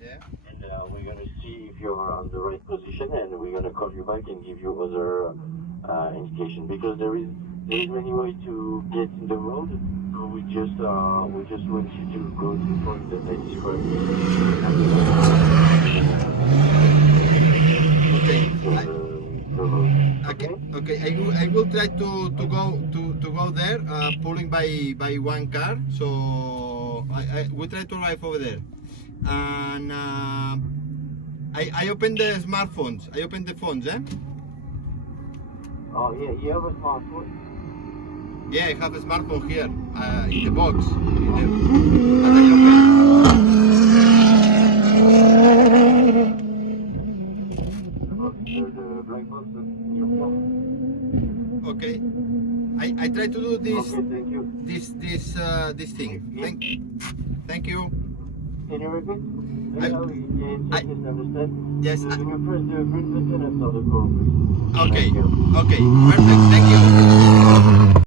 Yeah. And we're gonna see if you're on the right position, and we're gonna call you back and give you other indication, because there is many ways to get in the road. So we just want you to go to the point that I described. Okay. The road. Okay. Okay. I will try to go there, pulling by one car. So I will try to arrive over there, and I open the smartphones. I open the phones. Eh? Oh yeah, you have a smartphone. Yeah, I have a smartphone here in the box. But I open. The black box in your phone. Okay. I try to do this Okay, thank you. this thing. Thank you. Can you repeat? I- Yeah, it's just understand. Yes. Can you press the green button after the call, please? Okay. Thank you. Okay. Perfect. Thank you.